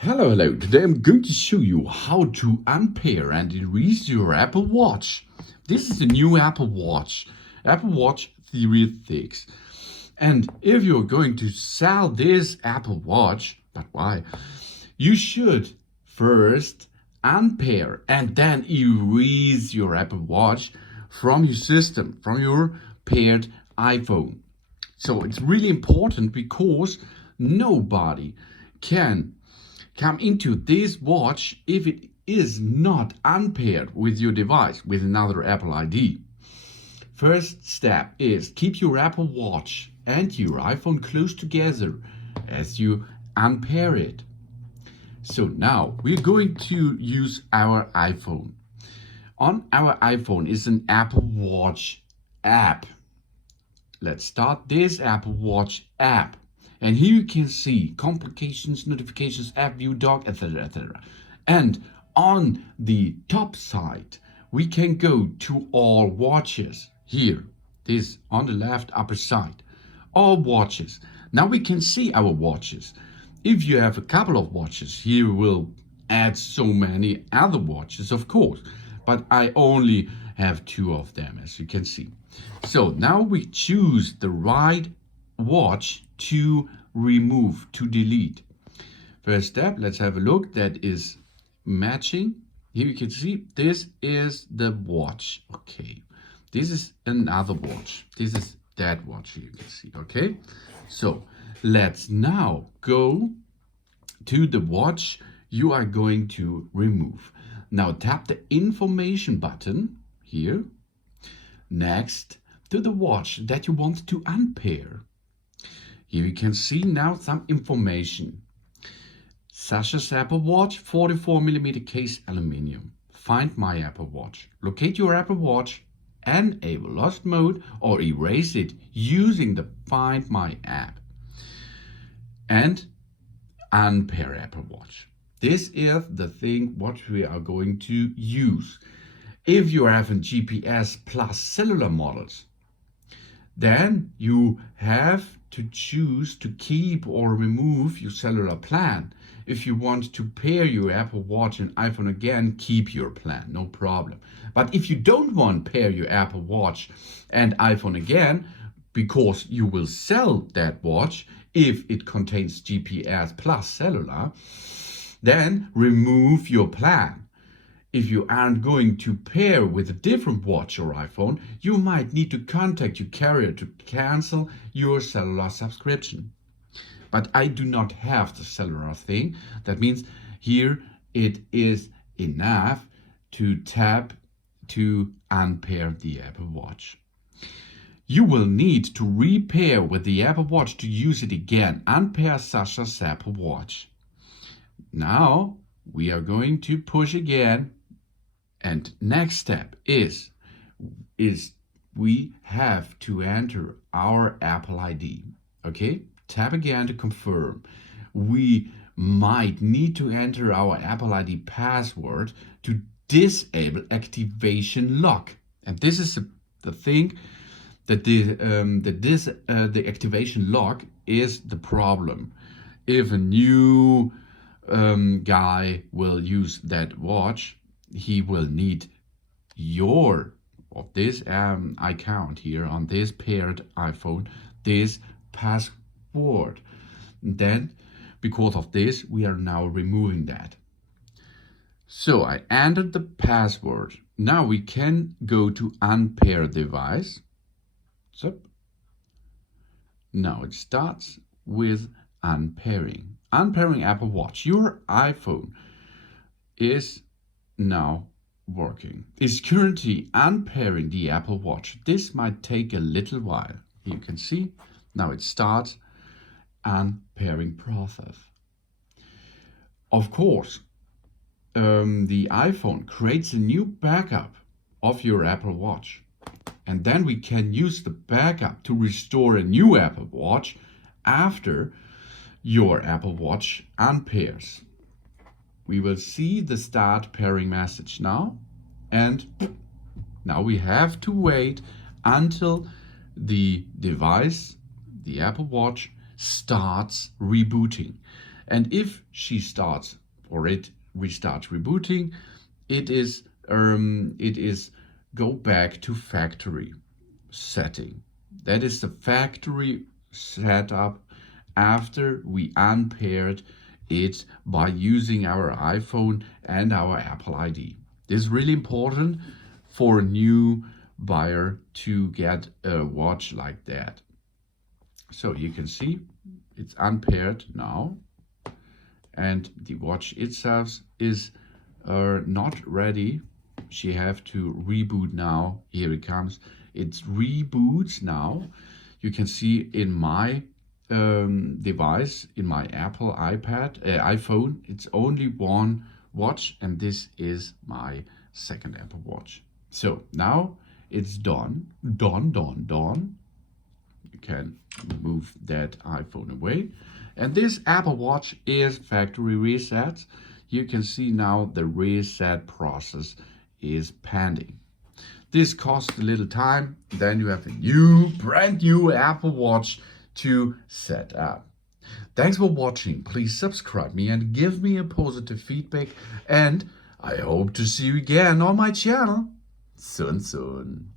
Hello. Today I'm going to show you how to unpair and erase your Apple Watch. This is the new Apple Watch Series 6. And if you're going to sell this Apple Watch, but why? You should first unpair and then erase your Apple Watch from your system, from your paired iPhone. So it's really important because nobody can come into this watch if it is not unpaired with your device with another Apple ID. First step is keep your Apple Watch and your iPhone close together as you unpair it. So now we're going to use our iPhone. On our iPhone is an Apple Watch app. Let's start this Apple Watch app. And here you can see complications, notifications, app view, dock, etc. etc. And on the top side, we can go to all watches. Here, this on the left upper side, all watches. Now we can see our watches. If you have a couple of watches, here we'll add so many other watches, of course. But I only have two of them, as you can see. So now we choose the right watch to remove, to delete. First step, let's have a look. That is matching. Here you can see this is the watch. Okay, this is another watch. This is that watch you can see. Okay, so let's now go to the watch you are going to remove. Now tap the information button here. Next to the watch that you want to unpair. Here you can see now some information. Sasha's Apple Watch, 44mm case aluminium. Find my Apple Watch. Locate your Apple Watch, enable lost mode or erase it using the Find My app. And unpair Apple Watch. This is the thing what we are going to use. If you have a GPS plus cellular models, then you have to choose to keep or remove your cellular plan. If you want to pair your Apple Watch and iPhone again, keep your plan, no problem. But if you don't want to pair your Apple Watch and iPhone again, because you will sell that watch if it contains GPS plus cellular, then remove your plan. If you aren't going to pair with a different watch or iPhone, you might need to contact your carrier to cancel your cellular subscription. But I do not have the cellular thing. That means here it is enough to tap to unpair the Apple Watch. You will need to repair with the Apple Watch to use it again. Unpair Sasha's Apple Watch. Now we are going to push again. And next step is we have to enter our Apple ID. Okay, tap again to confirm. We might need to enter our Apple ID password to disable activation lock. And this is the thing that the activation lock is the problem. If a new guy will use that watch, he will need your of this account here on this paired iPhone, this password. Then because of this, we are now removing that. So I entered the password. Now we can go to unpair device. So now it starts with unpairing. Unpairing Apple Watch. Your iPhone is now working. Is currently unpairing the Apple Watch. This might take a little while. You can see now it starts unpairing process. Of course, the iPhone creates a new backup of your Apple Watch, and then we can use the backup to restore a new Apple Watch after your Apple Watch unpairs. We will see the start pairing message now, and now we have to wait until the device, the Apple Watch, starts rebooting. And if she starts or it restarts rebooting, it is go back to factory setting. That is the factory setup after we unpaired it by using our iPhone and our Apple ID. This is really important for a new buyer to get a watch like that. So you can see it's unpaired now, and the watch itself is not ready. She have to reboot now. Here it comes. It reboots now. You can see in my device, in my Apple iPhone, it's only one watch, and this is my second Apple Watch. So now it's done. You can move that iPhone away. And this Apple Watch is factory reset. You can see now the reset process is pending. This costs a little time. Then you have a brand new Apple Watch to set up. Thanks for watching. Please subscribe me and give me a positive feedback. And I hope to see you again on my channel soon.